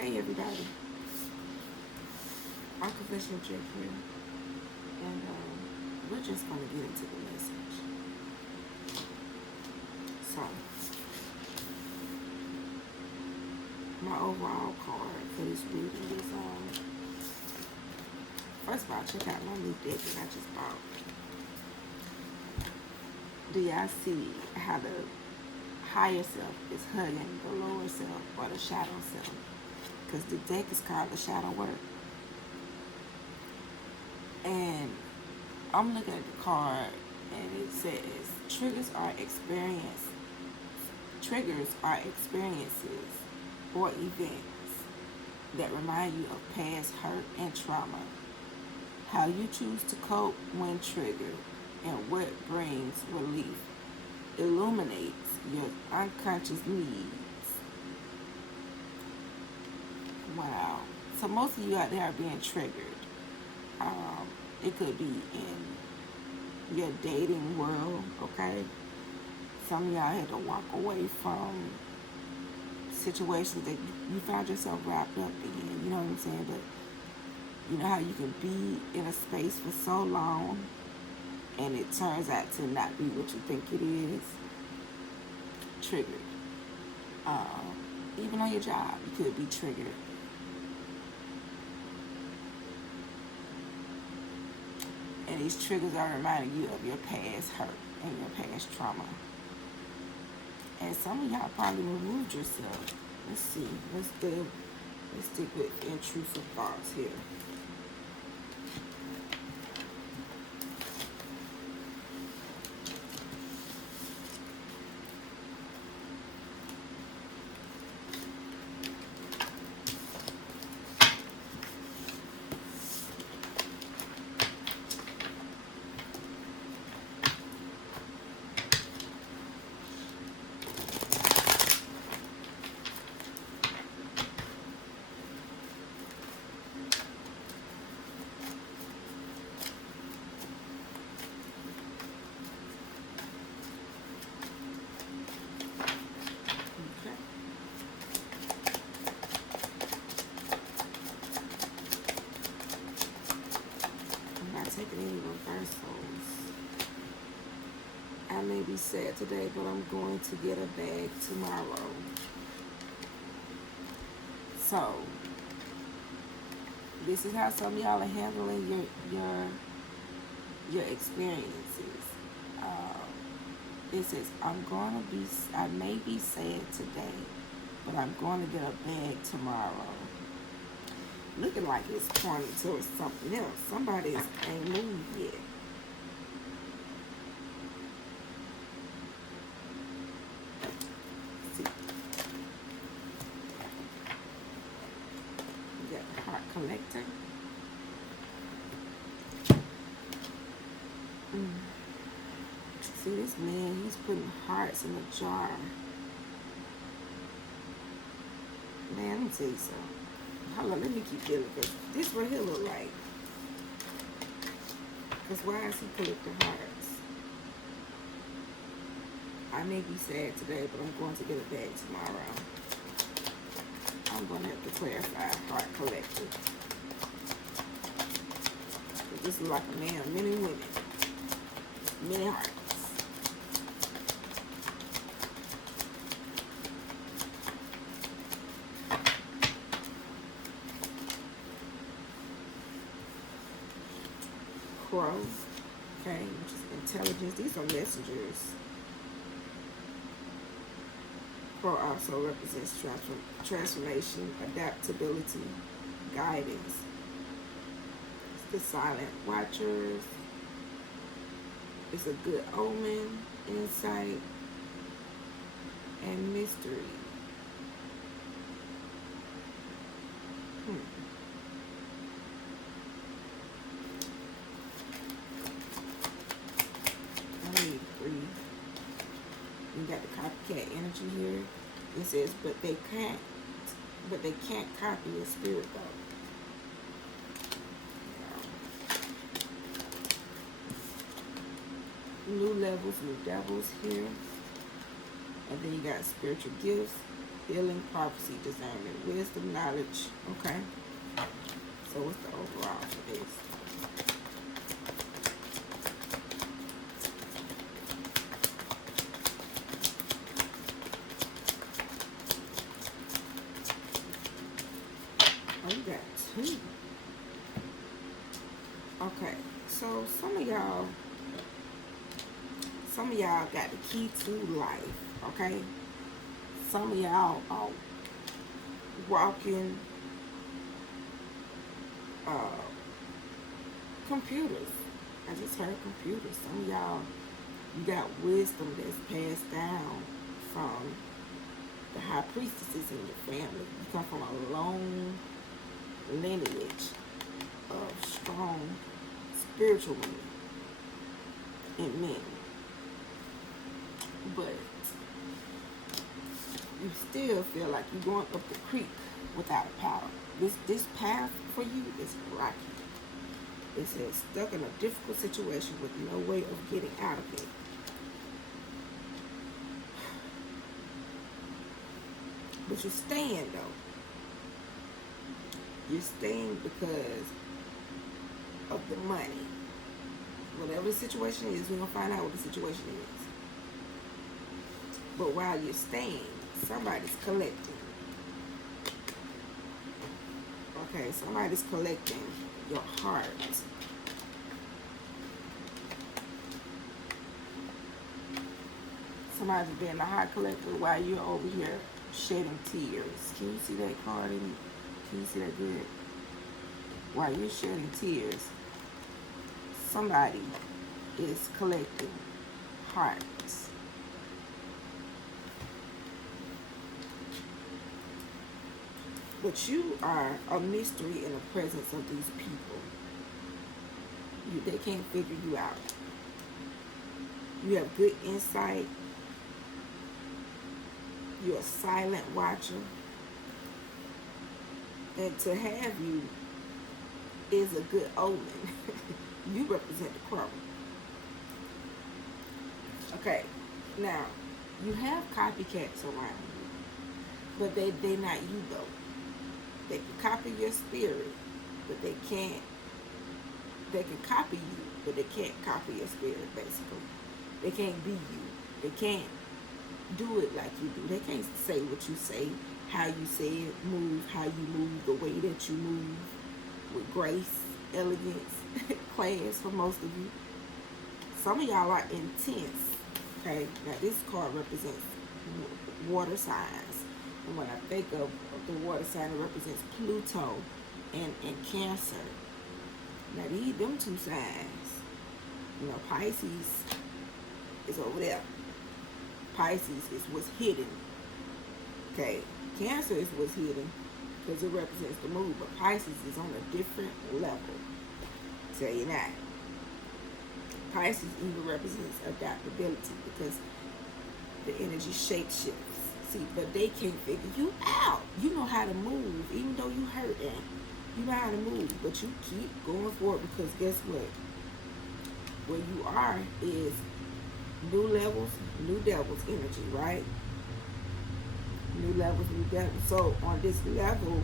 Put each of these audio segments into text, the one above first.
Hey everybody, our confessional check here, and we're just going to get into the message. So, my overall card for this reading is, first of all, check out my new deck that I just bought. Do y'all see how the higher self is hugging the lower self or the shadow self? Because the deck is called the shadow work. And I'm looking at the card and it says triggers are experiences or events that remind you of past hurt and trauma. How you choose to cope when triggered and what brings relief illuminates your unconscious needs. Wow. So most of you out there are being triggered. It could be in your dating world, okay? Some of y'all had to walk away from situations that you found yourself wrapped up in, you know what I'm saying? But you know how you can be in a space for so long and it turns out to not be what you think it is? Triggered. Even on your job, you could be triggered. And these triggers are reminding you of your past hurt and your past trauma. And some of y'all probably removed yourself. Let's see. Let's stick with intrusive thoughts here. Taking any reversals. I may be sad today, but I'm going to get a bag tomorrow. So, this is how some of y'all are handling your experiences. It says, I may be sad today, but I'm going to get a bag tomorrow. Looking like it's pointing towards something else. Somebody ain't moved yet. See. You got the heart collector. See, this man, he's putting hearts in a jar. Man, let me tell you something. Hold on, let me keep dealing because this right here look like. Because why is he collecting hearts? I may be sad today, but I'm going to get a bag tomorrow. I'm going to have to clarify heart collector. This looks like a man of many women. Many hearts. Crow, okay, which is intelligence. These are messengers. Crow also represents transformation, adaptability, guidance. It's the silent watchers. It's a good omen, insight, and mystery. You got the copycat energy here. It says, but they can't copy your spirit though. New levels, new devils here. And then you got spiritual gifts, healing, prophecy, discernment, wisdom, knowledge. Okay. So what's the overall for this? Oh, you got two. Okay. So some of y'all got the key to life. Okay. Some of y'all are walking uh, computers. I just heard computers. Some of y'all, you got wisdom that's passed down from the high priestesses in your family. You come from a long lineage of strong spiritual women and men. But you still feel like you're going up the creek without a paddle. This path for you is rocky. It says stuck in a difficult situation with no way of getting out of it. But you're staying though. You're staying because of the money. Whatever the situation is, we're gonna find out what the situation is. But while you're staying, somebody's collecting. Okay, somebody's collecting your heart. Somebody's being a heart collector while you're over here shedding tears. Can you see that card? Can you see that good? While you're shedding tears, somebody is collecting hearts. But you are a mystery in the presence of these people. They can't figure you out. You have good insight. You're a silent watcher. And to have you is a good omen. You represent the crumb. Okay, now, you have copycats around you, but they're not you though. They can copy your spirit, but they can copy you, but they can't copy your spirit, basically. They can't be you. They can't do it like you do. They can't say what you say, how you say it, move how you move, the way that you move, with grace, elegance, class for most of you. Some of y'all are intense. Okay, now this card represents water signs. And when I think of the water sign, it represents Pluto and Cancer. Now them two signs, Pisces is over there. Pisces is what's hidden. Okay, Cancer is what's hidden because it represents the mood, but Pisces is on a different level. Tell you that. Pisces even represents adaptability because the energy shapeshifts. See, but they can't figure you out. You know how to move, even though you hurting. You know how to move, but you keep going forward because guess what? Where you are is new levels, new devils energy, right? New levels, new devils. So on this level,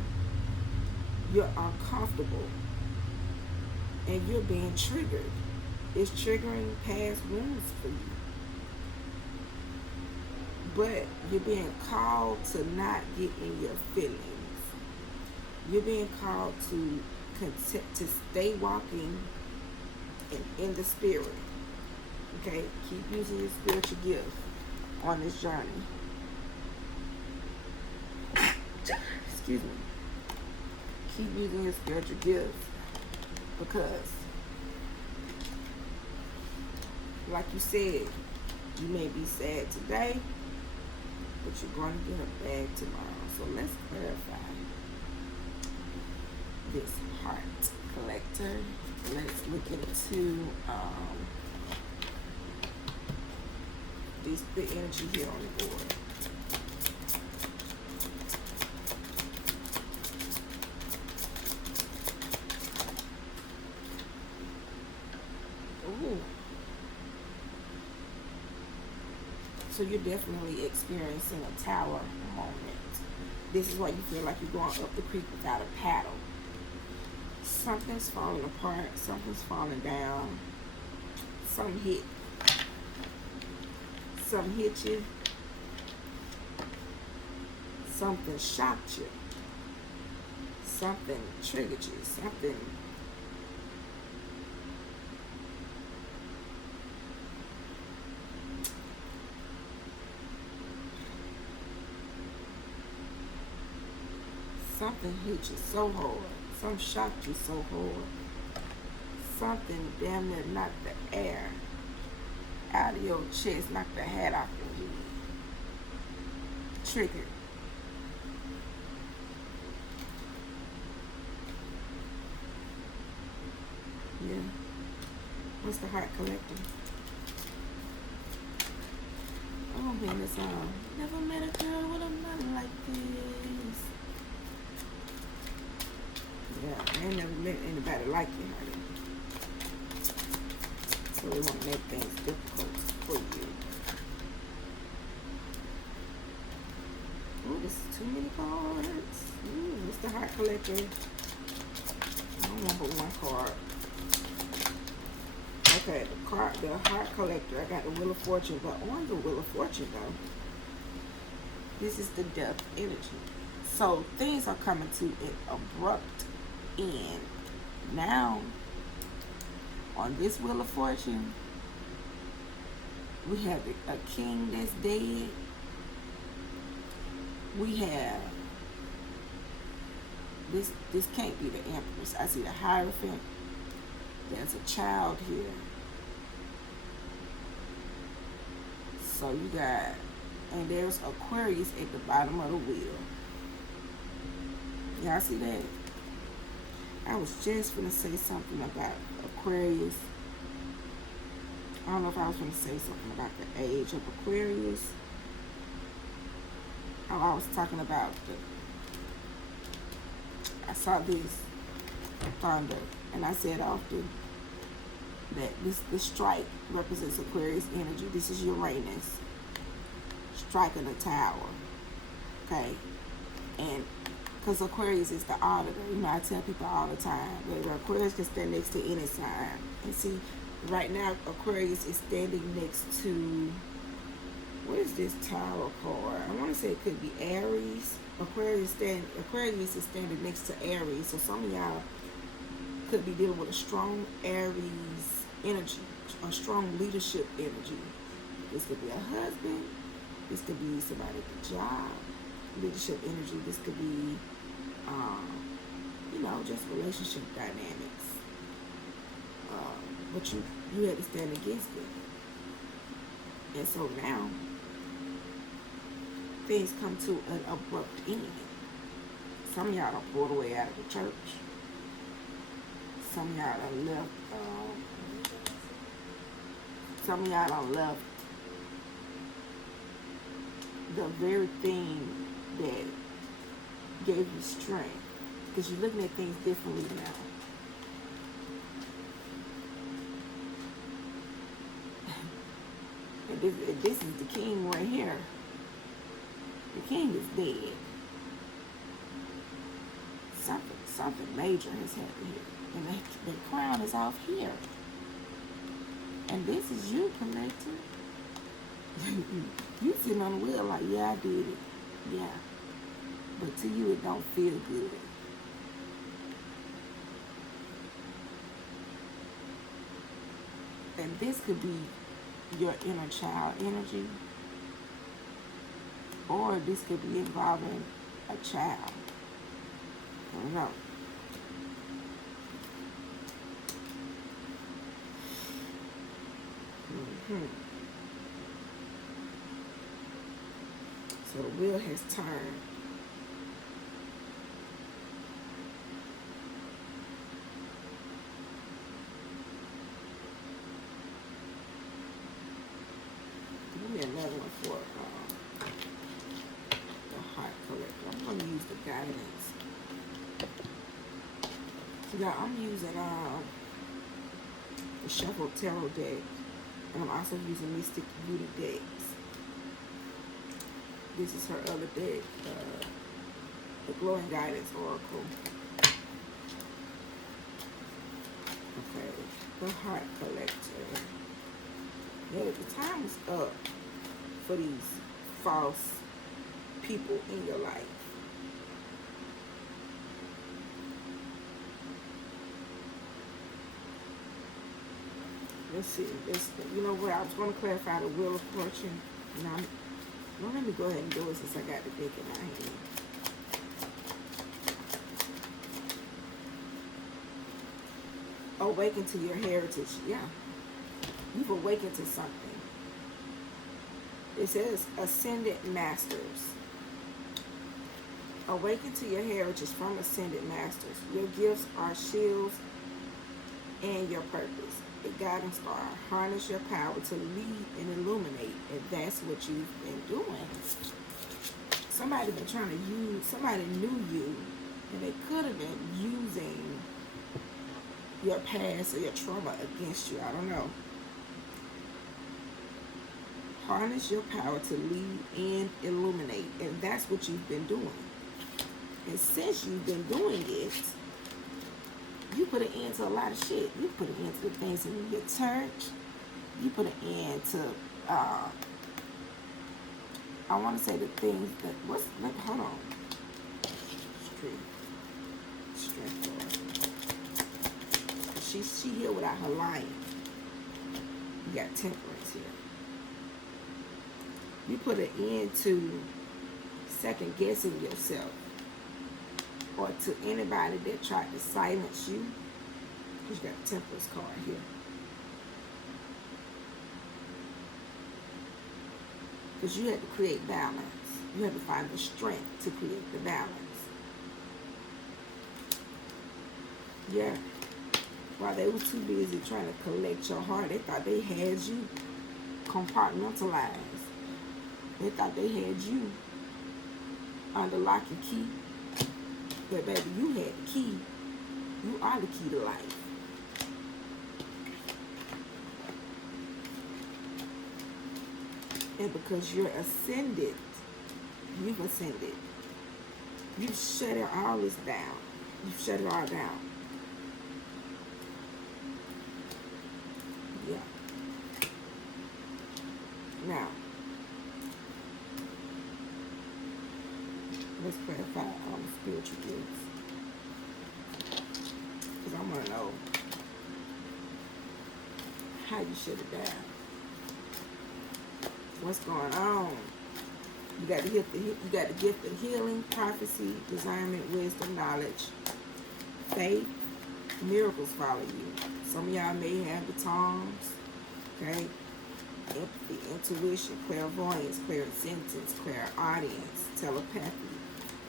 you're uncomfortable and you're being triggered. It's triggering past wounds for you. But you're being called to not get in your feelings. You're being called to stay walking in the spirit. Okay? Keep using your spiritual gift on this journey. Excuse me. Keep using your spiritual gifts because, like you said, you may be sad today, but you're going to get a bag tomorrow. So let's clarify this heart collector. Let's look into the energy here on the board. Ooh. So you're definitely experiencing a tower moment. This is why you feel like you're going up the creek without a paddle. Something's falling apart. Something's falling down. Something hit. Something hit you. Something shocked you. Something triggered you. Something hit you so hard. Something shocked you so hard. Something damn near knocked the air out of your chest, knocked the hat off your head. Triggered. Yeah. What's the heart collecting? Oh man, this never met a girl with a mind like this. Yeah, I ain't never met anybody like you, honey. So we want to make things difficult for you. Oh, this is too many cards. Ooh, what's the heart collector? I don't want but one card. Okay, the heart collector. I got the Wheel of Fortune, but on the Wheel of Fortune though, this is the death energy. So things are coming to an abrupt end. Now, on this Wheel of Fortune, we have a king that's dead. We have this can't be the Empress. I see the Hierophant. There's a child here. So you got, and there's Aquarius at the bottom of the wheel. Y'all see that? I was just gonna say something about Aquarius. I don't know if I was gonna say something about the age of Aquarius. Oh, I was talking about I saw this thunder, and I said often that the strike represents Aquarius energy. This is Uranus striking the tower, okay? And because Aquarius is the auditor, you know, I tell people all the time that Aquarius can stand next to any sign. And see, right now Aquarius is standing next to, what is this tower card? I want to say it could be Aries. Aquarius is standing next to Aries. So some of y'all could be dealing with a strong Aries energy, a strong leadership energy. This could be a husband. This could be somebody at the job. Leadership energy. This could be, you know, just relationship dynamics. But you had to stand against it. And so now, things come to an abrupt end. Some of y'all are pulled away out of the church. Some of y'all done left. Some of y'all done left the very thing that gave you strength, because you're looking at things differently now. And this is the king right here. The king is dead. Something major has happened here. And the crown is off here. And this is you, collector. You sitting on the wheel like, yeah, I did it. Yeah. But to you, it don't feel good. And this could be your inner child energy. Or this could be involving a child. I don't know. So the wheel has turned. Give me another one for the heart collector. I'm going to use the guidance. So y'all, I'm using the Shuffle Tarot deck. And I'm also using Mystic Beauty decks. This is her other deck. The Glowing Guidance Oracle. Okay. The Heart Collector. Yeah, the time is up for these false people in your life. Let's see. You know what? I was going to clarify the Wheel of Fortune. Now, well, let me go ahead and do it since I got the deck in my hand. Awaken to your heritage. Yeah. You've awakened to something. It says Ascended Masters. Awaken to your heritage from Ascended Masters. Your gifts are shields and your purpose. A guiding star. Harness your power to lead and illuminate. And that's what you've been doing. Somebody been trying to use, somebody knew you, and they could have been using your past or your trauma against you. I don't know. Harness your power to lead and illuminate. And that's what you've been doing. And since you've been doing it, you put an end to a lot of shit. You put an end to the things in your church. You put an end to, I want to say the things that, hold on. Strength. She here without her lying. You got temperance here. You put an end to second guessing yourself. Or to anybody that tried to silence you. Because you got a temperance card here. Because you had to create balance. You had to find the strength to create the balance. Yeah. While they were too busy trying to collect your heart, they thought they had you compartmentalized. They thought they had you under lock and key. But baby, you had the key. You are the key to life. And because you're ascended, you've ascended. You've shut it all this down. You've shut it all down. Yeah. Now, let's clarify on the spiritual gifts. Because I want to know how you shut it down. What's going on? You got the gift of healing, prophecy, discernment, wisdom, knowledge, faith. Miracles follow you. Some of y'all may have the tongues, okay? Empathy, intuition, clairvoyance, clairsentience, clairaudience, telepathy.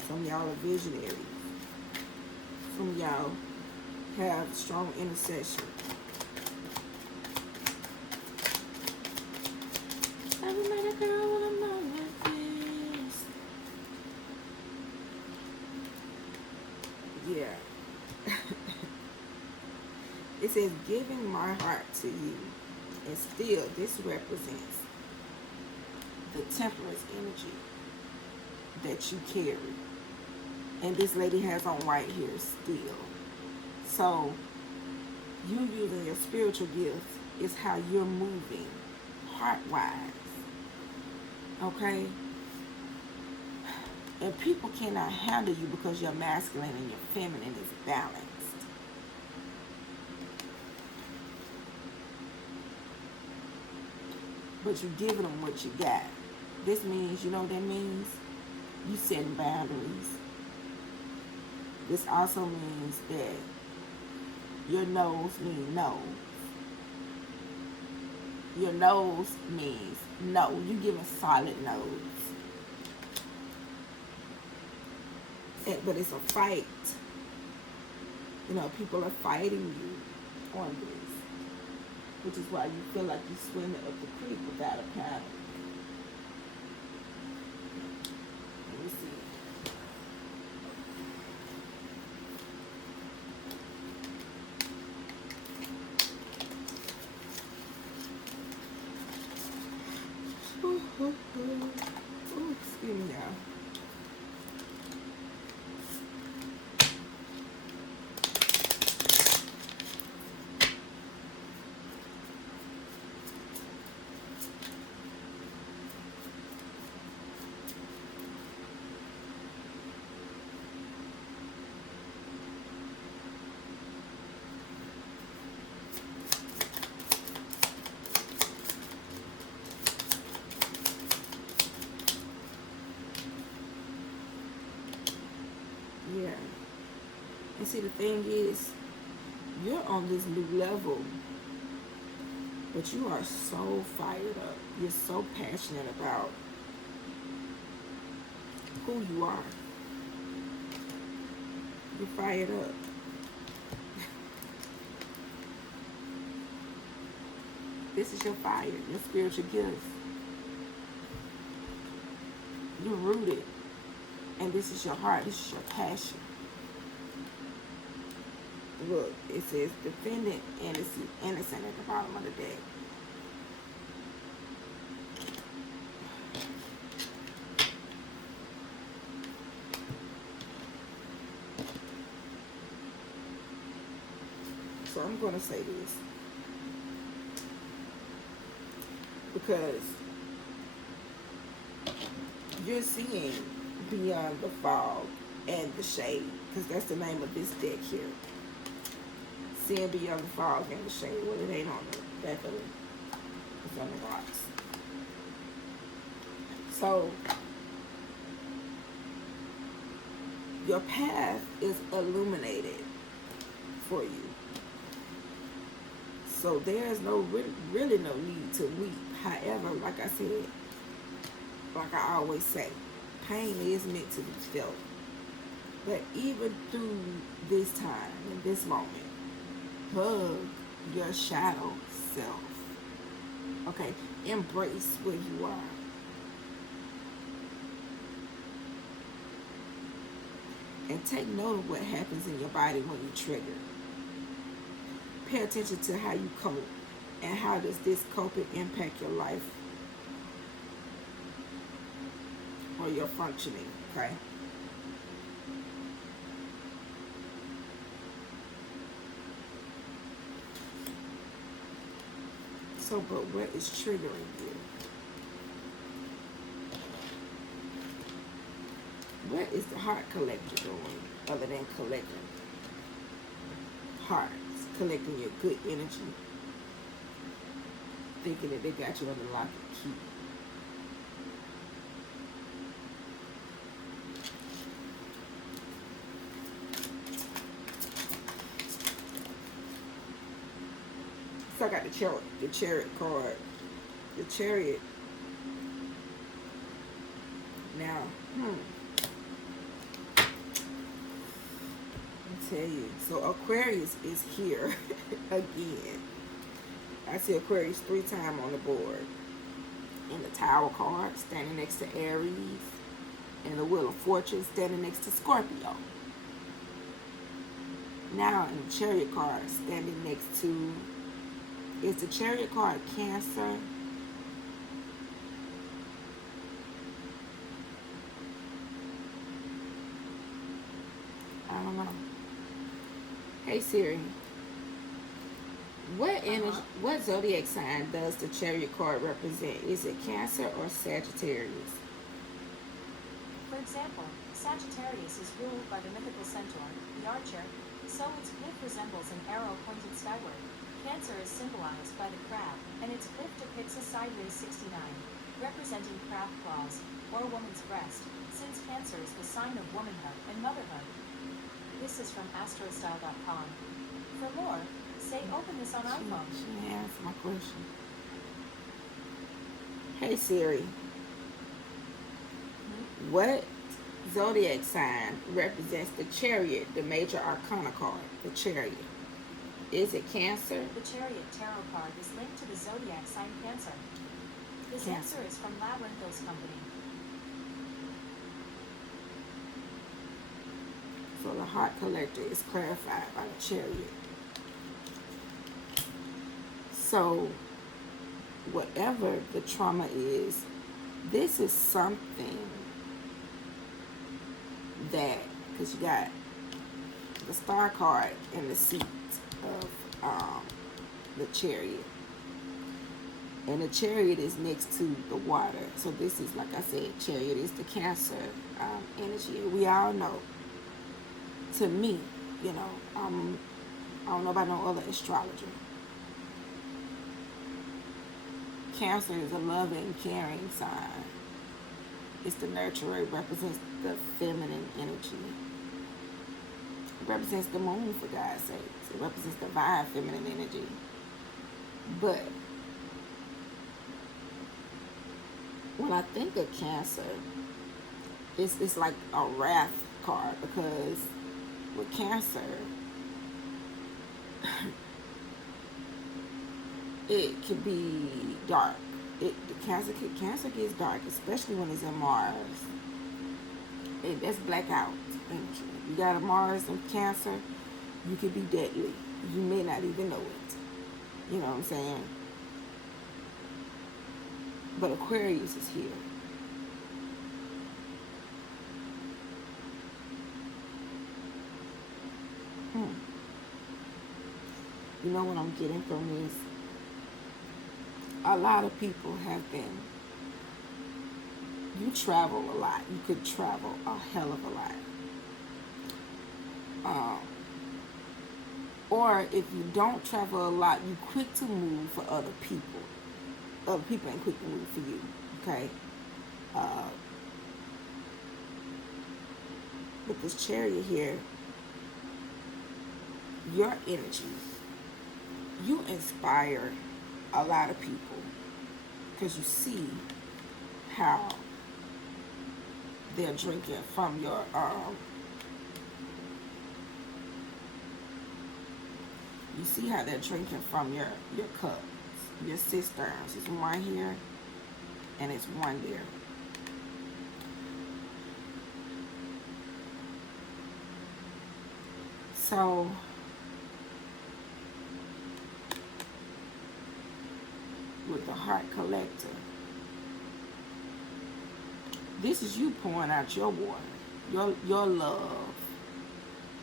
Some of y'all are visionaries. Some of y'all have strong intercession. Every man a girl with a moment like this. Yeah. It says, giving my heart to you. And still, this represents the temperance energy that you carry. And this lady has on white here still. So, you using your spiritual gifts is how you're moving heart-wise. Okay? And people cannot handle you because your masculine and your feminine is balanced. But you're giving them what you got. This means, you know what that means? You setting boundaries. This also means that your no's mean no. Your no's means no. You're giving solid no's. But it's a fight. You know, people are fighting you on this. Which is why you feel like you're swimming up the creek without a paddle. Let me see. Ooh, excuse me, y'all. And see, the thing is, you're on this new level, but you are so fired up. You're so passionate about who you are. You're fired up. This is your fire, your spiritual gifts. You're rooted. And this is your heart. This is your passion. Look, it says defendant innocent at the bottom of the deck. So I'm going to say this because you're seeing beyond the fog and the shade, because that's the name of this deck here. Seeing beyond the fog and the shade. Well, it ain't on the back of it. It's on the box. So your path is illuminated for you. So there's really no need to weep. However, like I said, like I always say, pain is meant to be felt. But even through this time, in this moment, hug your shadow self. Okay? Embrace where you are. And take note of what happens in your body when you trigger. Pay attention to how you cope. And how does this coping impact your life or your functioning, okay? So, but what is triggering you? What is the heart collector doing other than collecting hearts, collecting your good energy, thinking that they got you under lock and key? So I got the chariot card. The chariot. Now, tell you. So Aquarius is here again. I see Aquarius 3 times on the board. In the Tower card, standing next to Aries. And the Wheel of Fortune, standing next to Scorpio. Now in the Chariot card, standing next to, is the Chariot card Cancer? I don't know. Hey Siri, what zodiac sign does the Chariot card represent? Is it Cancer or Sagittarius? For example, Sagittarius is ruled by the mythical centaur, the archer, so its glyph resembles an arrow pointed skyward. Cancer is symbolized by the crab, and its glyph depicts a sideways 69, representing crab claws, or woman's breast, since Cancer is the sign of womanhood and motherhood. This is from astrostyle.com. For more, say open this on iPhone. She answered my question. Hey Siri, what zodiac sign represents the Chariot, the major arcana card, the Chariot? Is it Cancer? The Chariot tarot card is linked to the zodiac sign Cancer. This Cancer. answer is from Labyrinthos Company. So the heart collector is clarified by the Chariot. So whatever the trauma is, this is something that, because you got the Star card in the seat of the Chariot. And the Chariot is next to the water. So this is, like I said, Chariot is the Cancer energy. We all know, to me, you know, I don't know about no other astrologer. Cancer is a loving, caring sign. It's the nurturer. It represents the feminine energy. represents the moon, for God's sake. It represents divine feminine energy. But when I think of Cancer, it's like a wrath card, because with Cancer, it can be dark. Cancer gets dark, especially when it's in Mars. That's blackout energy. You got a Mars in Cancer, you could be deadly. You may not even know it. You know what I'm saying? But Aquarius is here. You know what I'm getting from this? A lot of people have been, you travel a lot. You could travel a hell of a lot. Or if you don't travel a lot, you quick to move for other people. Other people ain't quick to move for you. Okay? With this Chariot here, your energy, you inspire a lot of people, because you see how they're drinking from your you see how they're drinking from your cups, your cisterns. It's one here and it's one there. So with the Heart Collector, this is you pouring out your water, your love,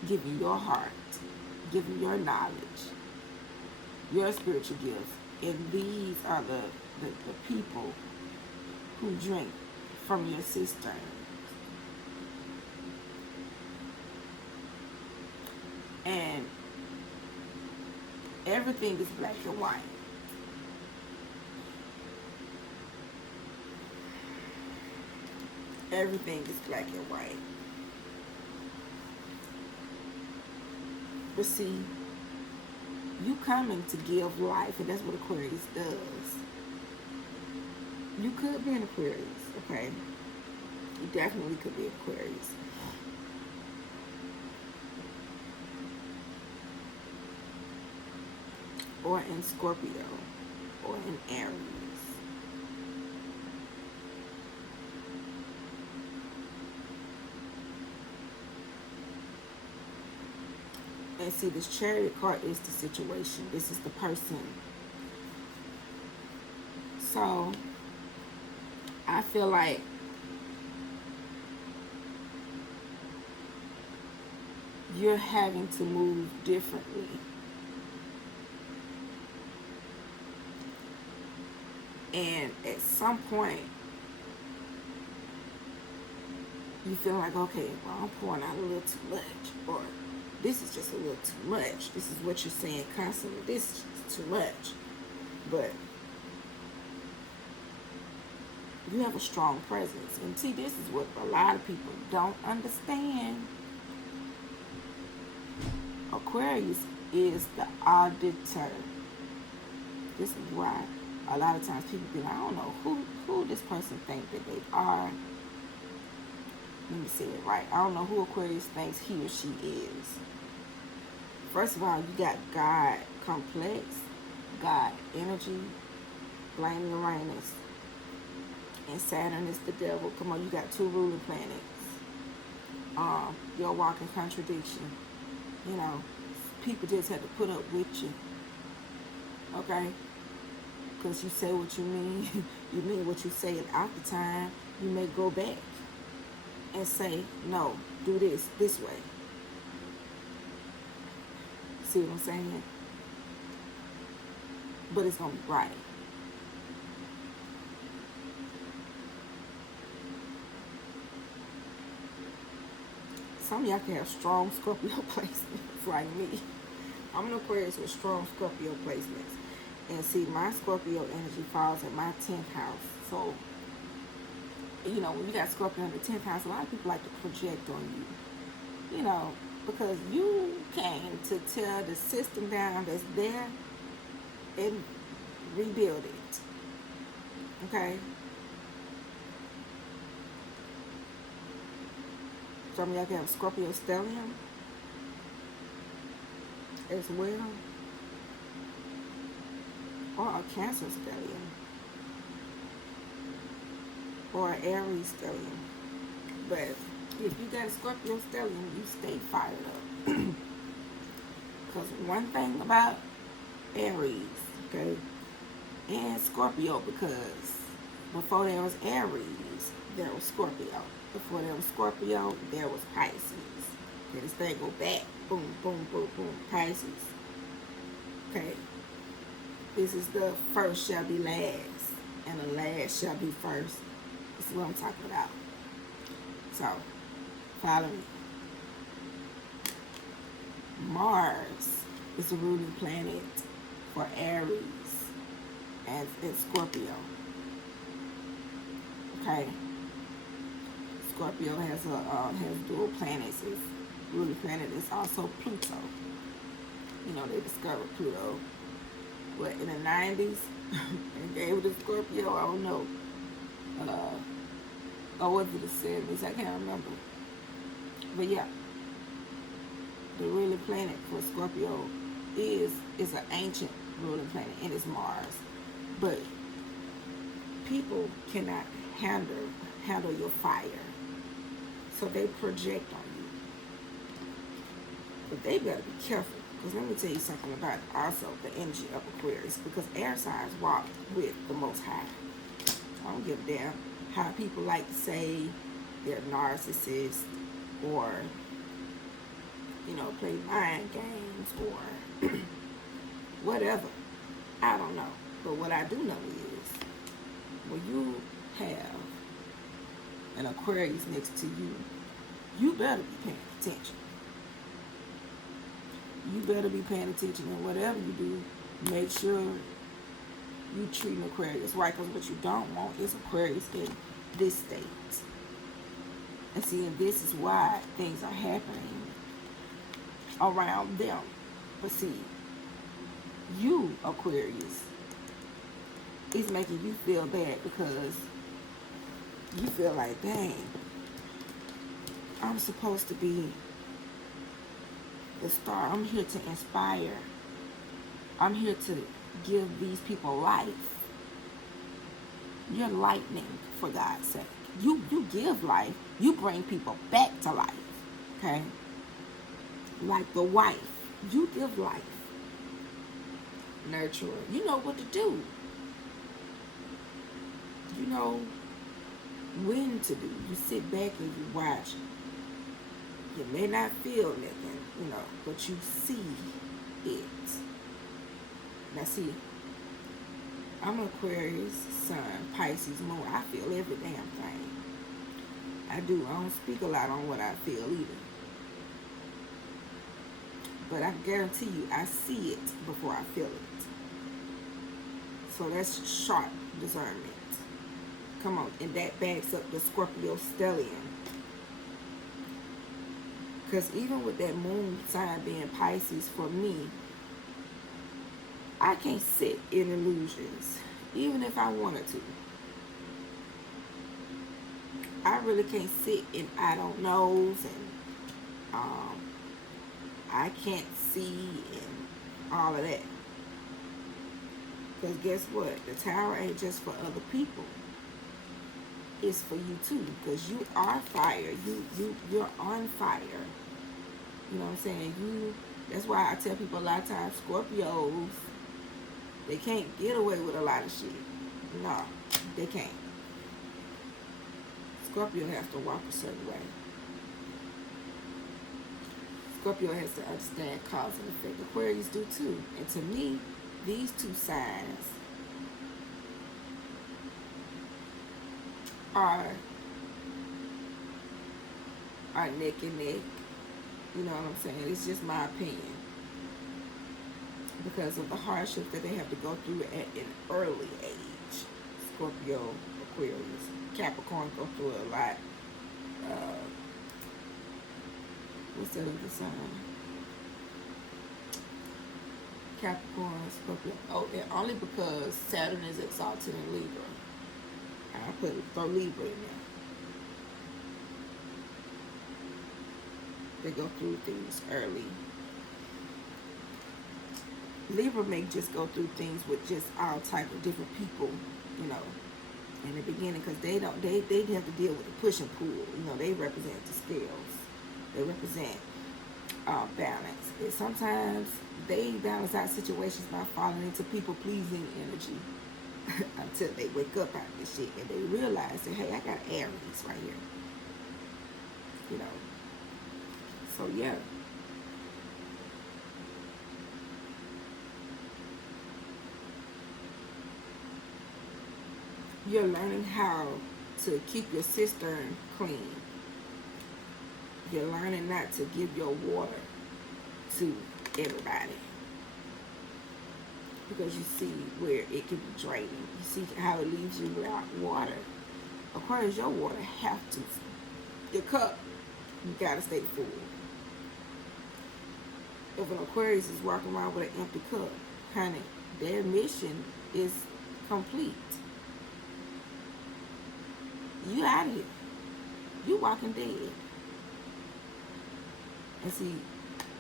giving your heart, giving your knowledge, your spiritual gifts. And these are the people who drink from your cistern. And everything is black and white. Everything is black and white. But see, you coming to give life, and that's what Aquarius does. You could be an Aquarius, okay? You definitely could be Aquarius. Or in Scorpio, or in Aries. And see, this Chariot card is the situation. This is the person. So, I feel like you're having to move differently. And at some point, you feel like, okay, well, I'm pouring out a little too much, or this is just a little too much. This is what you're saying constantly. This is just too much. But you have a strong presence. And see, this is what a lot of people don't understand. Aquarius is the auditor. This is why a lot of times people be like, I don't know who this person think that they are. Let me say it right. I don't know who Aquarius thinks he or she is. First of all, you got God complex, God energy, blaming Uranus, and Saturn is the devil. Come on, you got two ruling planets. You're a walking contradiction. You know, people just have to put up with you. Okay? Because you say what you mean, you mean what you say, and after time, you may go back and say, no, do this way. See what I'm saying? But it's going to be right. Some of y'all can have strong Scorpio placements like me. I'm an Aquarius with strong Scorpio placements. And see, my Scorpio energy falls in my 10th house. So, you know, when you got Scorpio in the 10th house, a lot of people like to project on you. You know, because you came to tear the system down that's there and rebuild it. Okay? Some of y'all can have Scorpio stellium as well, or a Cancer stellium, or an Aries stellium. But if you got a Scorpio stellium, you stay fired up. Because one thing about Aries, okay, and Scorpio, because before there was Aries, there was Scorpio. Before there was Scorpio, there was Pisces. Okay, this thing go back, boom, boom, boom, boom, Pisces. Okay, this is the first shall be last, and the last shall be first. This is what I'm talking about. So, follow me. Mars is the ruling planet for Aries and Scorpio. Okay, Scorpio has dual planets. Its ruling planet is also Pluto. You know, they discovered Pluto in the 90s and gave it to Scorpio. I don't know. Or was it the 70s? I can't remember. But yeah, the ruling planet for Scorpio is an ancient ruling planet, and it's Mars. But people cannot handle your fire, so they project on you. But they better be careful, because let me tell you something about also the energy of Aquarius, because air signs walk with the Most High. I don't give a damn how people like to say they're narcissists, or play mind games, or whatever. I don't know. But what I do know is, when you have an Aquarius next to you, you better be paying attention. You better be paying attention, and whatever you do, make sure you treat an Aquarius right, because what you don't want is Aquarius in this state. And see, and this is why things are happening around them. But see, you, Aquarius, is making you feel bad, because you feel like, dang, I'm supposed to be the star. I'm here to inspire. I'm here to give these people life. You're lightning, for God's sake. You give life. You bring people back to life. Okay? Like the wife. You give life. Nurturer. You know what to do. You know when to do. You sit back and you watch. You may not feel nothing, but you see it. Now see, I'm an Aquarius, Sun, Pisces, Moon. I feel every damn thing. I do. I don't speak a lot on what I feel either. But I guarantee you, I see it before I feel it. So that's sharp discernment. Come on. And that backs up the Scorpio stellium. Because even with that moon sign being Pisces, for me, I can't sit in illusions, even if I wanted to. I really can't sit in I don't knows, and I can't see, and all of that. Because guess what? The tower ain't just for other people. It's for you too, because you are fire. You're on fire. You know what I'm saying? That's why I tell people a lot of times, Scorpios, they can't get away with a lot of shit. No, they can't. Scorpio has to walk a certain way. Scorpio has to understand cause and effect. Aquarius do too. And to me, these two signs are neck and neck. You know what I'm saying? It's just my opinion. Because of the hardship that they have to go through at an early age. Scorpio, Aquarius, Capricorn go through it a lot What's that other sign? Capricorn, Scorpio. Oh, and only because Saturn is exalted in Libra. I throw Libra in there. They go through things early. Libra may just go through things with just all type of different people, you know, in the beginning, because they have to deal with the push and pull. You know, they represent the scales. They represent balance. And sometimes they balance out situations by falling into people pleasing energy until they wake up out of this shit and they realize that, hey, I got Aries right here. You know. So yeah. You're learning how to keep your cistern clean. You're learning not to give your water to everybody, because you see where it can be draining. You see how it leaves you without water. Aquarius, your water have to, your cup, you gotta stay full. If an Aquarius is walking around with an empty cup, honey, their mission is complete. You out of here. You walking dead. And see,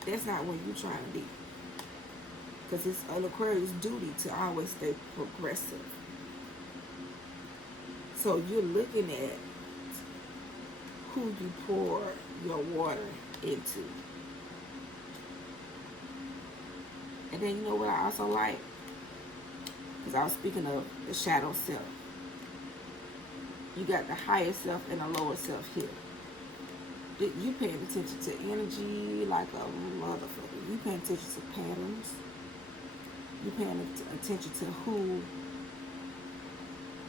that's not where you're trying to be. Because it's an Aquarius' duty to always stay progressive. So you're looking at who you pour your water into. And then you know what I also like? Because I was speaking of the shadow self. You got the higher self and the lower self here. You paying attention to energy like a motherfucker. You paying attention to patterns. You paying attention to who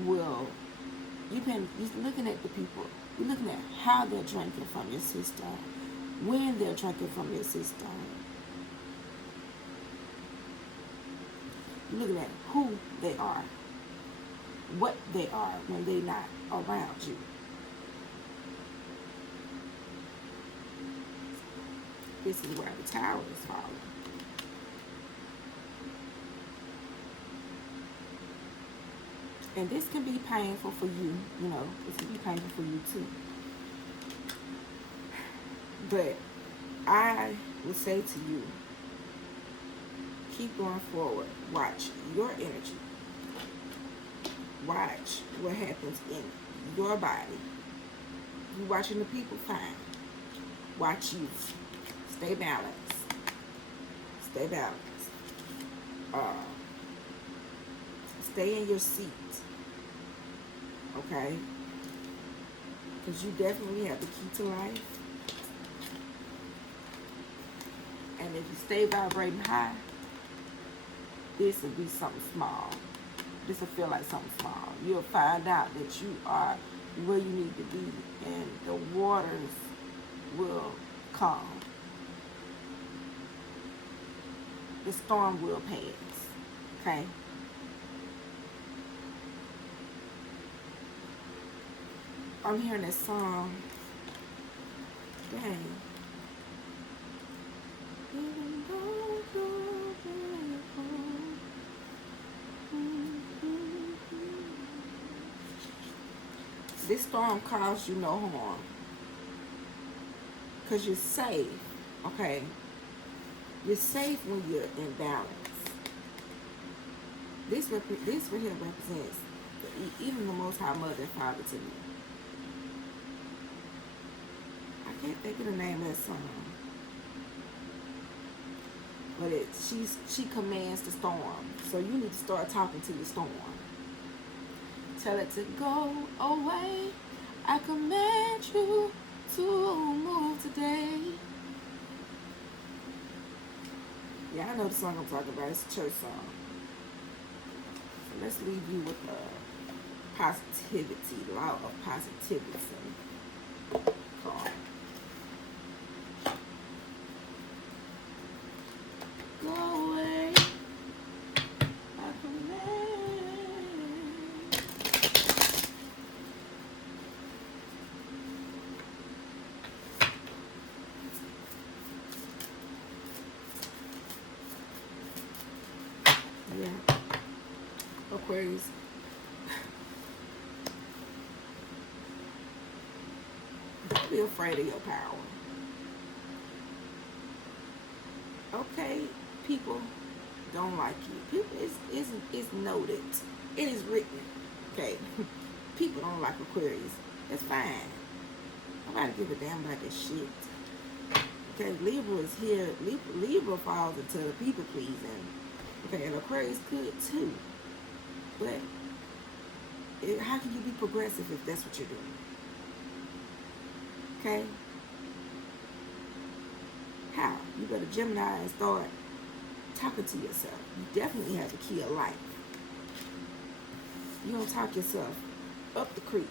will. You're looking at the people. You're looking at how they're drinking from your system, when they're drinking from your system. You're looking at who they are, what they are when they're not around you. This is where the tower is falling. And this can be painful for you, you know, this can be painful for you too. But I would say to you, keep going forward. Watch your energy. Watch what happens in your body. You watching the people, fine. Watch you. Stay balanced. Stay balanced. Stay in your seat. Okay? Because you definitely have the key to life. And if you stay vibrating high, this will be something small. This will feel like something small. You'll find out that you are where you need to be, and the waters will calm. The storm will pass. Okay? I'm hearing this song. Dang. This storm caused you no harm. Because you're safe. Okay? You're safe when you're in balance. This right here represents even the Most High Mother and Father to me. I can't think of the name of that song. But she commands the storm. So you need to start talking to the storm. Tell it to go away. I command you to move today. Yeah, I know the song I'm talking about. It's a church song. So let's leave you with positivity, law of positivity. Call. Go away. I command. Aquarius, don't be afraid of your power. Okay, people don't like you. People is noted. It is written. Okay, people don't like Aquarius. That's fine. Nobody give a damn about this shit. Okay, Libra is here. Libra falls into the people pleasing. Okay, and Aquarius could too. But how can you be progressive if that's what you're doing? Okay? How? You go to Gemini and start talking to yourself. You definitely have the key of life. You don't talk yourself up the creek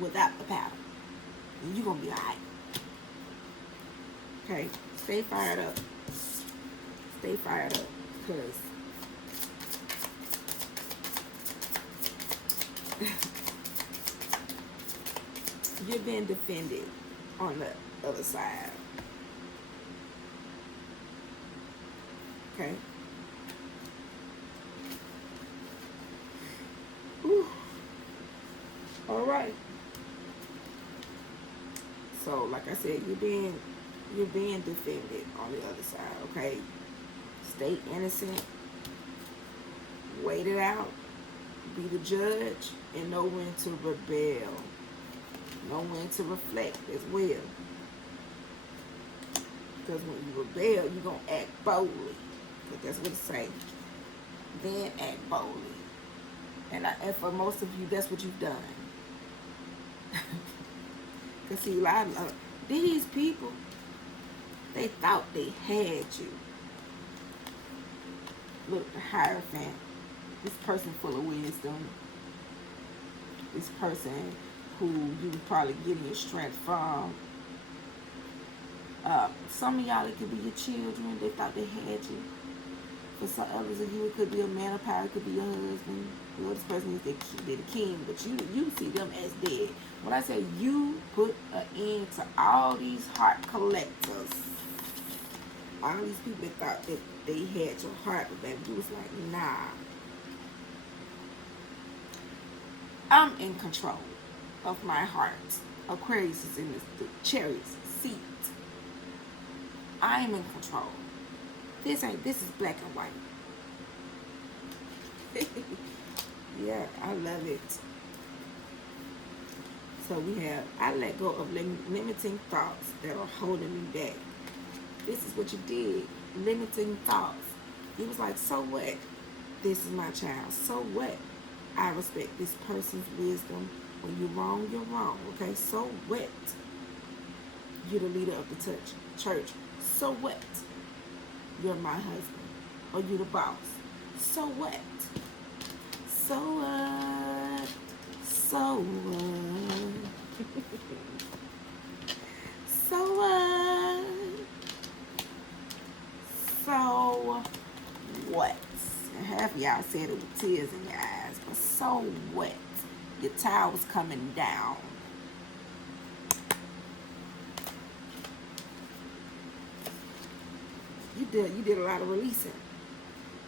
without the paddle. And you're going to be alright. Okay? Stay fired up. Stay fired up. Because you're being defended on the other side. Okay? Whew. All right. So, like I said, you're being defended on the other side. Okay? Stay innocent. Wait it out. Be the judge and know when to rebel. Know when to reflect as well. Because when you rebel, you're going to act boldly. Because that's what it says. Then act boldly. And for most of you, that's what you've done. Because see, a lot of these people, they thought they had you. Look, the Hierophant. This person full of wisdom. This person who you probably getting your strength from. Some of y'all, it could be your children. They thought they had you. For some others of you, it could be a man of power. It could be your husband. You know, this person is the king. But you see them as dead. When I say you put an end to all these heart collectors. All these people that thought that they had your heart. But baby, you was like, nah. I'm in control of my heart. Aquarius is in the chariot's seat. I am in control. This is black and white. Yeah, I love it. So we have, I let go of limiting thoughts that are holding me back. This is what you did. Limiting thoughts. It was like, so what? This is my child. So what? I respect this person's wisdom. When you're wrong, you're wrong. Okay? So what? You're the leader of the church. So what? You're my husband. Or you're the boss. So what? So what? So what? So what? So what? And half of y'all said it with tears in your eyes. But so what? Your tower's coming down. You did a lot of releasing.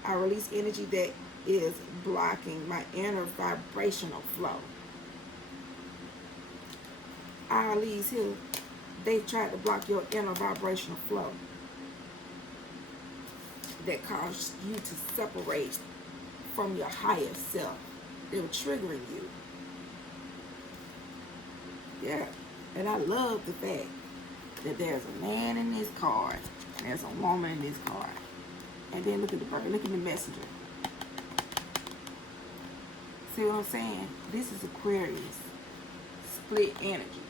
I release energy that is blocking my inner vibrational flow. All these here, they tried to block your inner vibrational flow. That caused you to separate from your higher self. They were triggering you. Yeah. And I love the fact that there's a man in this card. There's a woman in this card. And then look at the bird. Look at the messenger. See what I'm saying? This is Aquarius. Split energy.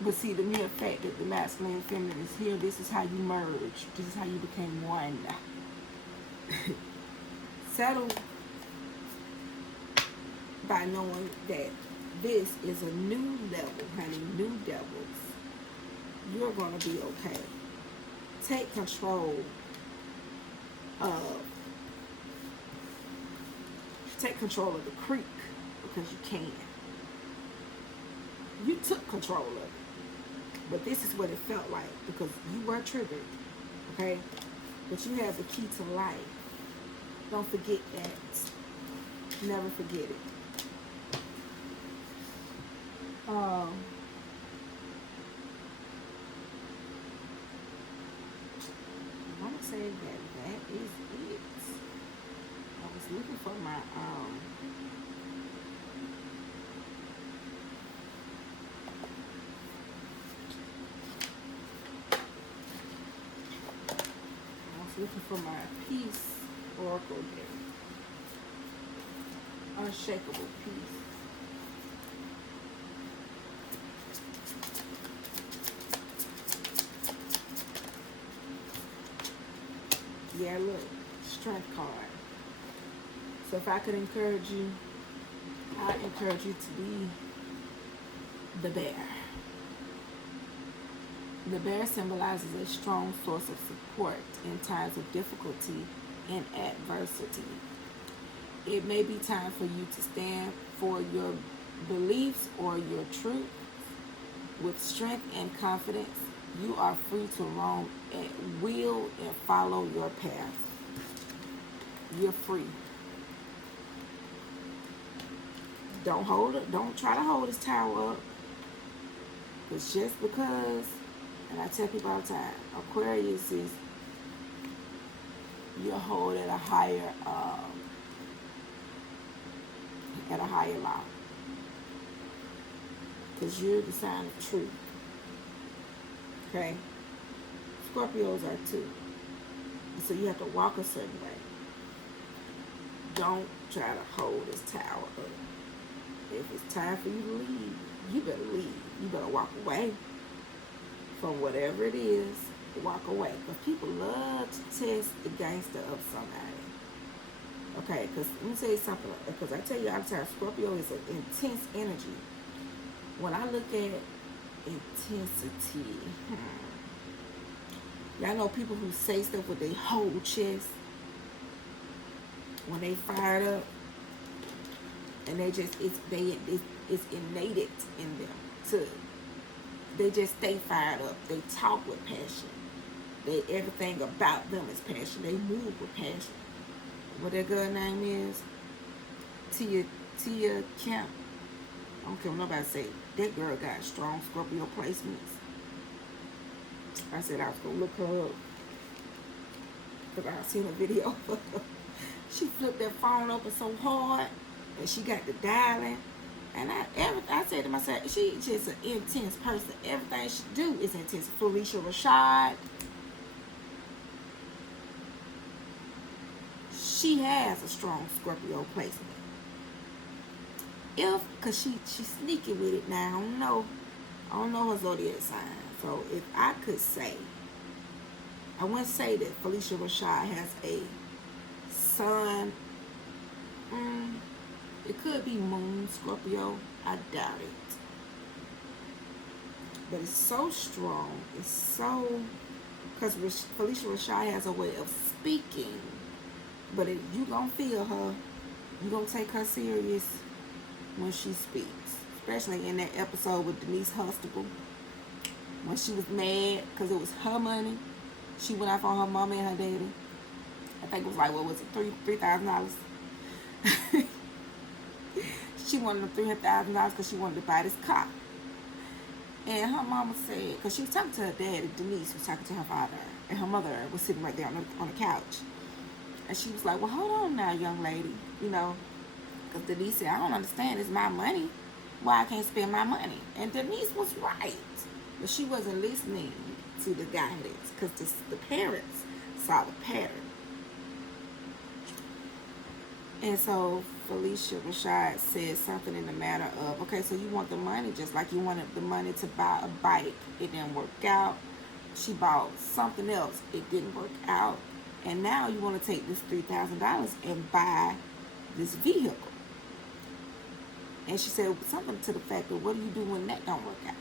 But see, the mere fact that the masculine and feminine is here, this is how you merge. This is how you became one. Settle by knowing that this is a new level, honey, new devils. You're going to be okay. Take control of the creek because you can. You took control of it. But this is what it felt like because you were triggered, okay? But you have the key to life. Don't forget that. Never forget it. I want to say that is it. I was looking for my looking for my peace oracle deck. Unshakable peace. Yeah, look, strength card. So if I could encourage you, I encourage you to be the bear. The bear symbolizes a strong source of support in times of difficulty and adversity. It may be time for you to stand for your beliefs or your truth. With strength and confidence, you are free to roam at will and follow your path. You're free. Don't hold it. Don't try to hold this tower up. It's just because, and I tell people all the time, Aquarius is you're hold at a higher law. Because you're the sign of truth. Okay? Scorpios are too. And so you have to walk a certain way. Don't try to hold this tower up. If it's time for you to leave, you better leave. You better walk away from whatever it is. Walk away. Because people love to test the gangster of somebody. Okay, because let me tell you something. Because I tell you all the time, Scorpio is an intense energy. When I look at intensity, y'all know people who say stuff with their whole chest when they fired up, and they just it's innate in them to they just stay fired up. They talk with passion. Everything about them is passion. They move with passion. What that girl name is? Tia Kemp. I don't care what nobody say. That girl got strong Scorpio placements. I said I was gonna look her up because I seen a video. She flipped that phone open so hard, and she got the dialing. And I said to myself, she's just an intense person. Everything she do is intense. Felicia Rashad, she has a strong Scorpio placement. Cause she's sneaky with it now. I don't know her zodiac sign. So if I could say, I wouldn't say that Felicia Rashad has a sun. It could be Moon Scorpio. I doubt it. But it's so strong. It's so, because Felicia Rashad has a way of speaking. But if you gonna feel her, you gonna take her serious when she speaks. Especially in that episode with Denise Huxtable. When she was mad because it was her money. She went off on her mama and her daddy. I think it was like, what was it, $3,000? She wanted $300,000 because she wanted to buy this car. And her mama said, because she was talking to her daddy, Denise was talking to her father, and her mother was sitting right there on the couch. And she was like, well, hold on now, young lady. Because Denise said, I don't understand. It's my money. Why I can't spend my money? And Denise was right. But she wasn't listening to the guidance because the parents saw the pattern. And so Felicia Rashad said something in the matter of, okay, so you want the money just like you wanted the money to buy a bike. It didn't work out. She bought something else. It didn't work out. And now you want to take this $3,000 and buy this vehicle. And she said something to the fact of, what do you do when that don't work out?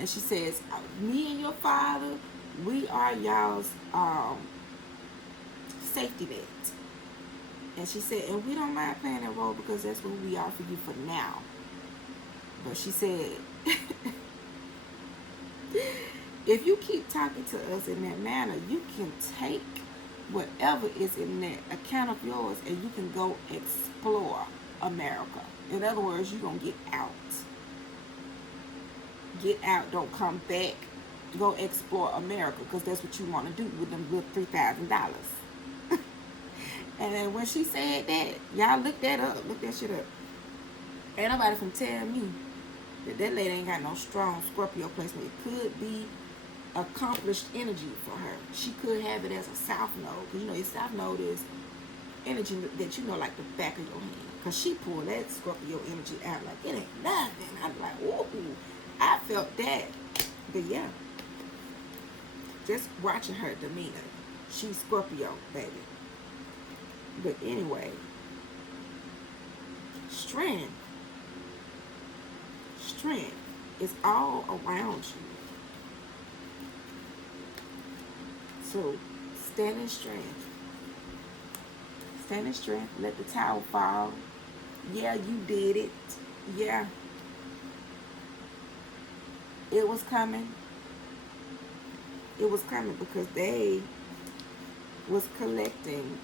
And she says, me and your father, we are y'all's safety net. And she said, and we don't mind playing that role because that's what we are for you for now. But she said, if you keep talking to us in that manner, you can take whatever is in that account of yours, and you can go explore America. In other words, you're going to get out. Get out, don't come back. Go explore America, because that's what you want to do with them little $3,000. And then when she said that, y'all look that up. Look that shit up. Ain't nobody from tell me that lady ain't got no strong Scorpio placement. It could be accomplished energy for her. She could have it as a south node. Because your south node is energy that like the back of your hand. Because she pulled that Scorpio energy out like it ain't nothing. I'm like, ooh, I felt that. But yeah, just watching her demeanor. She's Scorpio, baby. But anyway, strength is all around you. So stand in strength. Stand in strength. Let the towel fall. Yeah, you did it. Yeah. It was coming. It was coming because they was collecting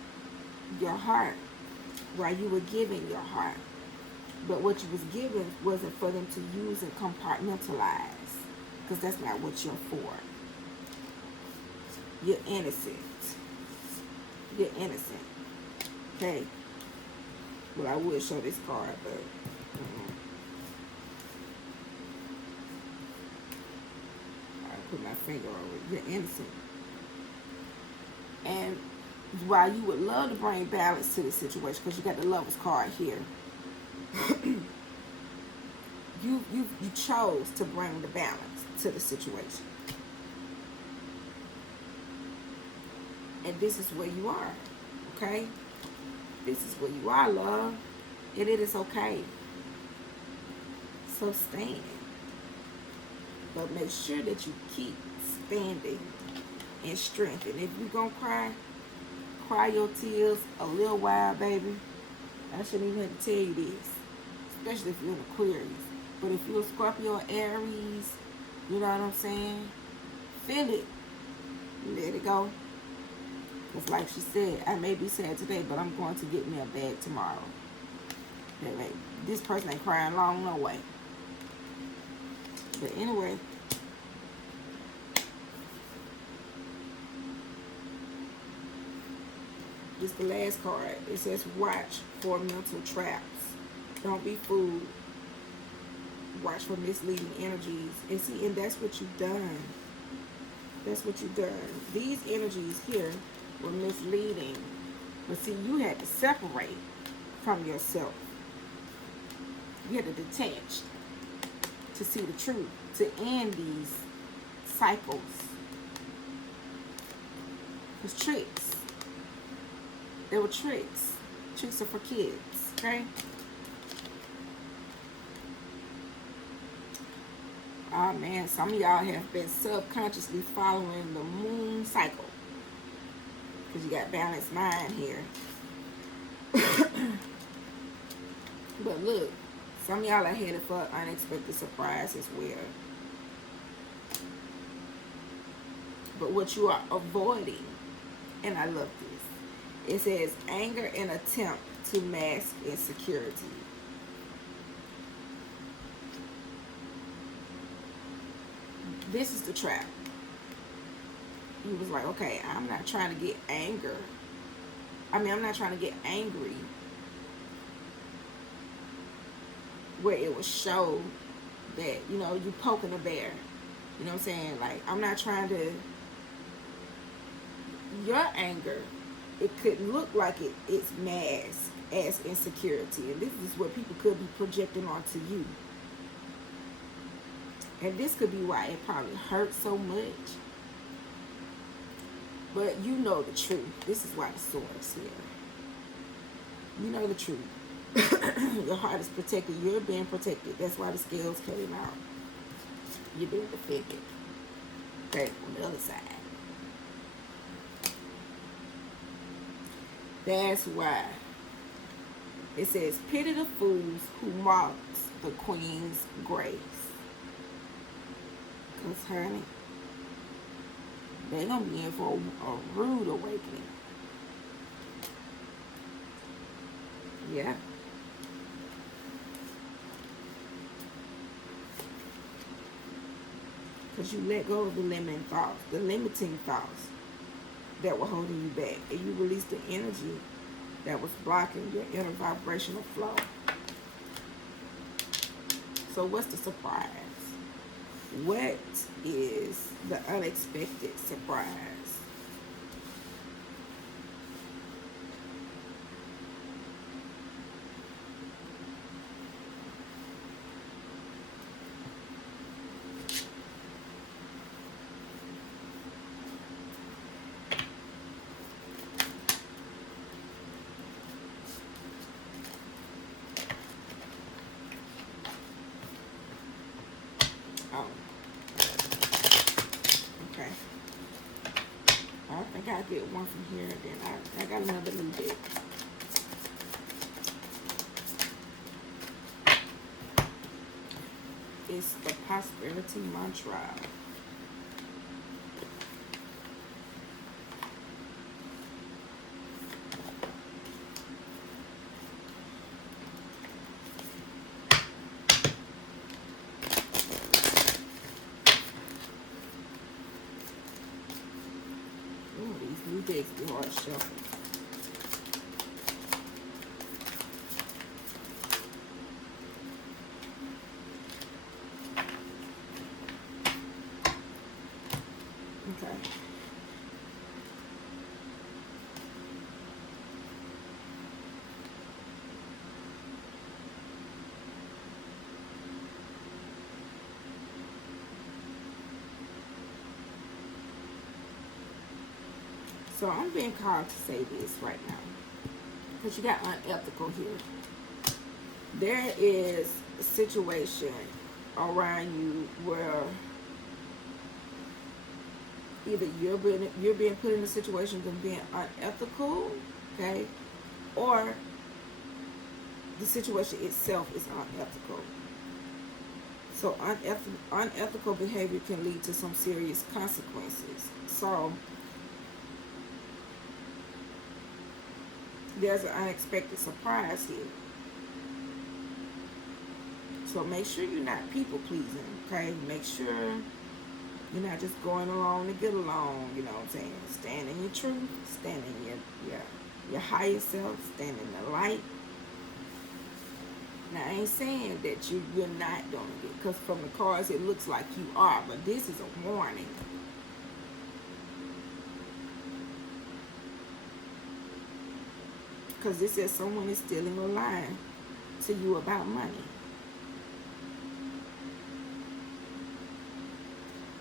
your heart while you were giving your heart. But what you was giving wasn't for them to use and compartmentalize, because that's not what you're for. You're innocent. You're innocent. Okay. Well, I would show this card, but I put my finger over it. You're innocent. And while you would love to bring balance to the situation, because you got the Lovers card here, you chose to bring the balance to the situation. And this is where you are, okay? This is where you are, love. And it is okay. So stand. But make sure that you keep standing in strength. And if you're going to cry your tears a little while, baby. I shouldn't even have to tell you this. Especially if you're an Aquarius. But if you're a Scorpio or Aries, you know what I'm saying? Feel it. Let it go. Because like she said, I may be sad today, but I'm going to get me a bag tomorrow. This person ain't crying long, no way. But anyway, this is the last card. It says, watch for mental traps. Don't be fooled. Watch for misleading energies. And see, and that's what you've done. That's what you've done. These energies here were misleading. But see, you had to separate from yourself. You had to detach to see the truth, to end these cycles. It's tricks. They were tricks. Tricks are for kids, okay? Oh man, some of y'all have been subconsciously following the moon cycle. Because you got balanced mind here. But look, some of y'all are headed for an unexpected surprise as well. But what you are avoiding, and I love this, it says anger and attempt to mask insecurity. This is the trap. He was like, okay, I'm not trying to get anger. I'm not trying to get angry where it would show that, you poking a bear. You know what I'm saying? Like, I'm not trying to... Your anger, it could look like it's masked as insecurity. And this is what people could be projecting onto you. And this could be why it probably hurts so much. But you know the truth. This is why the sword is here. You know the truth. Your heart is protected. You're being protected. That's why the scales came out. You're being defended. Okay, on the other side. That's why it says, pity the fools who mocks the queen's grace. Because, honey, they're going to be in for a rude awakening. Yeah. Because you let go of the limiting thoughts that were holding you back. And you release the energy that was blocking your inner vibrational flow. So what's the surprise? What is the unexpected surprise? Oh, okay. I think I'll get one from here, and then I got another new deck. It's the prosperity mantra. Ooh, these new decks be hard to shuffle. Okay. So I'm being called to say this right now. Because you got unethical here. There is a situation around you where either you're being put in a situation of being unethical, okay, or the situation itself is unethical. So unethical behavior can lead to some serious consequences. So there's an unexpected surprise here. So make sure you're not people pleasing, okay? Make sure you're not just going along to get along, you know what I'm saying? Stand in your truth, stand in your higher self, stand in the light. Now, I ain't saying that you're not doing it, because from the cards it looks like you are, but this is a warning. Because this says someone is stealing or lying to you about money.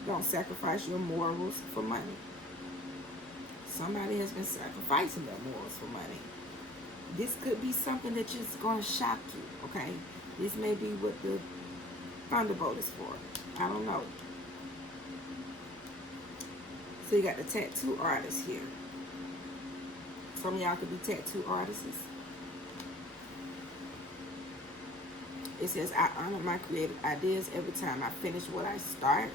Don't sacrifice your morals for money. Somebody has been sacrificing their morals for money. This could be something that's just going to shock you, okay? This may be what the thunderbolt is for. I don't know. So you got the tattoo artist here. Some of y'all could be tattoo artists. It says, I honor my creative ideas every time I finish what I start.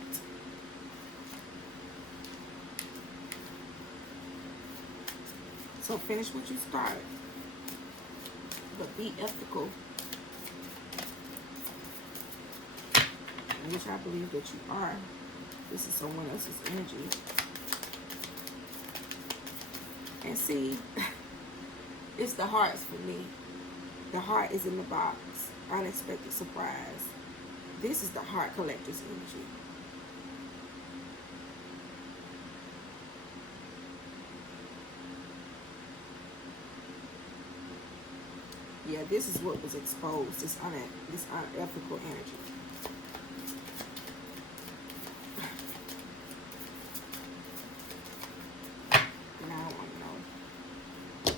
So finish what you start, but be ethical, which I believe that you are. This is someone else's energy. And see, it's the hearts for me. The heart is in the box. Unexpected surprise. This is the heart collector's energy. Yeah, this is what was exposed, this unethical energy. Now I want to know.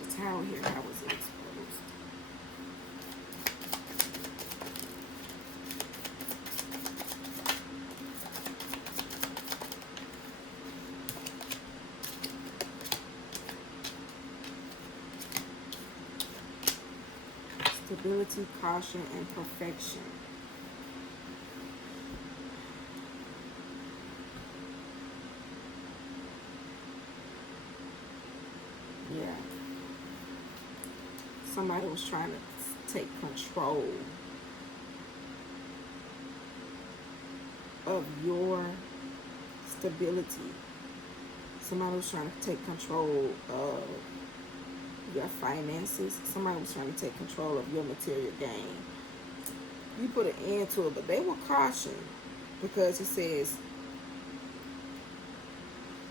The tower here, how was it exposed? Stability, caution, and perfection. Yeah. Somebody was trying to take control of your stability. Somebody was trying to take control of your finances. Somebody was trying to take control of your material gain. You put an end to it, but they were cautioned because it says,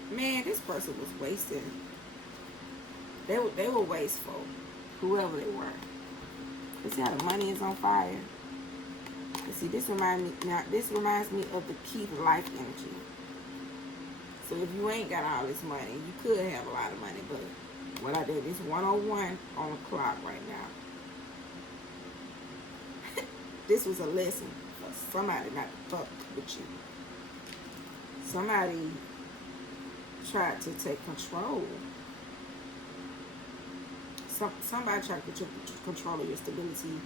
man, this person was wasting. They were wasteful, whoever they were. You see how the money is on fire? And see, this reminds me of the key to life energy. So if you ain't got all this money, you could have a lot of money, but what I did is 101 on the clock right now. This was a lesson for somebody not to fuck with you. Somebody tried to take control. Somebody tried to get control of your stability,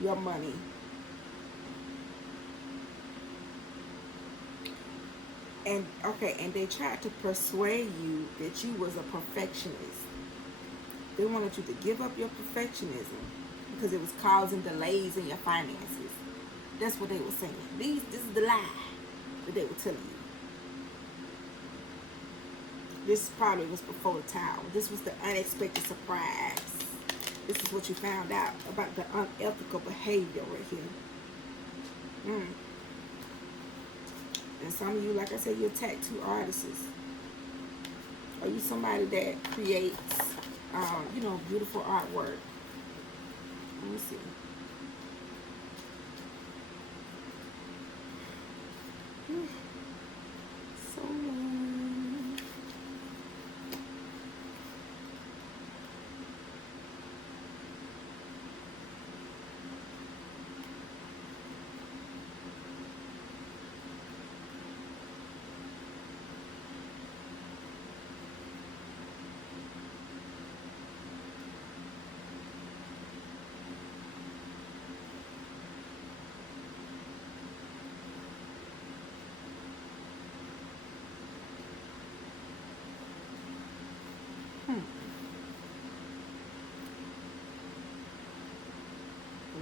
your money. And they tried to persuade you that you was a perfectionist. They wanted you to give up your perfectionism because it was causing delays in your finances. That's what they were saying. This is the lie that they were telling you. This probably was before the tower. This was the unexpected surprise. This is what you found out about the unethical behavior right here. And some of you, like I said, you're tattoo artists. Are you somebody that creates, beautiful artwork? Let me see. So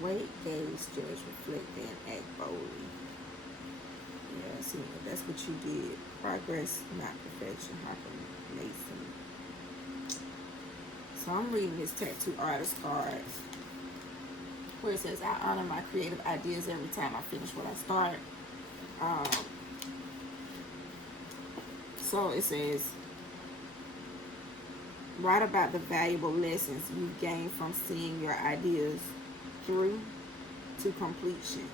wait, gaze, judge, reflect, and act boldly. Yeah, see, that's what you did. Progress, not perfection. Harper Mason. So I'm reading this tattoo artist card where it says, I honor my creative ideas every time I finish what I start. So it says, write about the valuable lessons you've gained from seeing your ideas through to completion.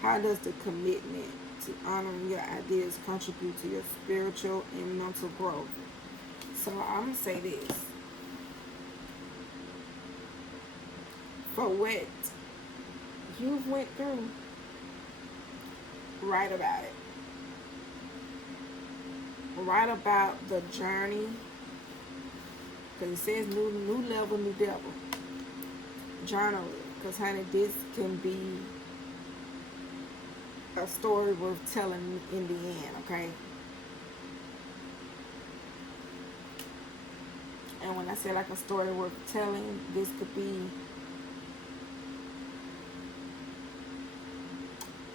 How does the commitment to honoring your ideas contribute to your spiritual and mental growth? So I'm going to say this. For what you've went through, write about it. Write about the journey. Because it says new level, new devil. Journal it. Because, honey, this can be a story worth telling in the end, okay? And when I say like a story worth telling, this could be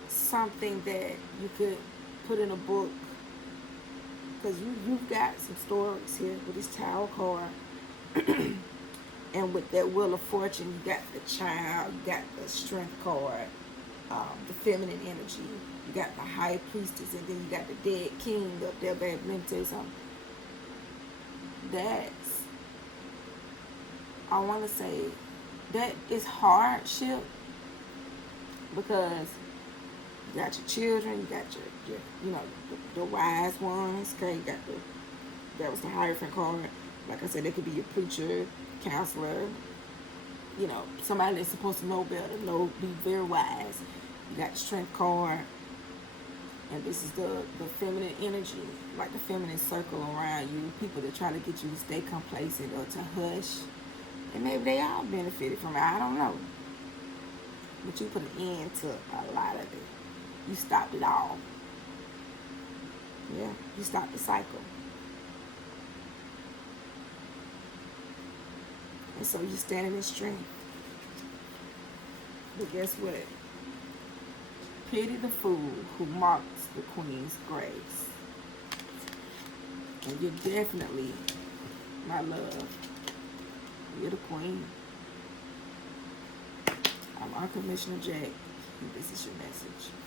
something that you could put in a book. Because you've got some stories here with this Tower card. And with that Wheel of Fortune, you got the Child, you got the Strength card, the feminine energy, you got the High Priestess, and then you got the Dead King up there, baby. Let me tell you something. That's, I want to say, that is hardship because you got your children, you got your the wise ones, okay? You got that was the Hierophant card. Like I said, they could be your preacher, counselor, somebody that's supposed to know better, be very wise. You got the Strength card, and this is the feminine energy, like the feminine circle around you, people that try to get you to stay complacent or to hush. And maybe they all benefited from it, I don't know. But you put an end to a lot of it. You stopped it all. Yeah, you stopped the cycle. And so you're standing in strength. But guess what? Pity the fool who mocks the queen's grace. And you're definitely, my love, you're the queen. I'm Unconventional Jack, and this is your message.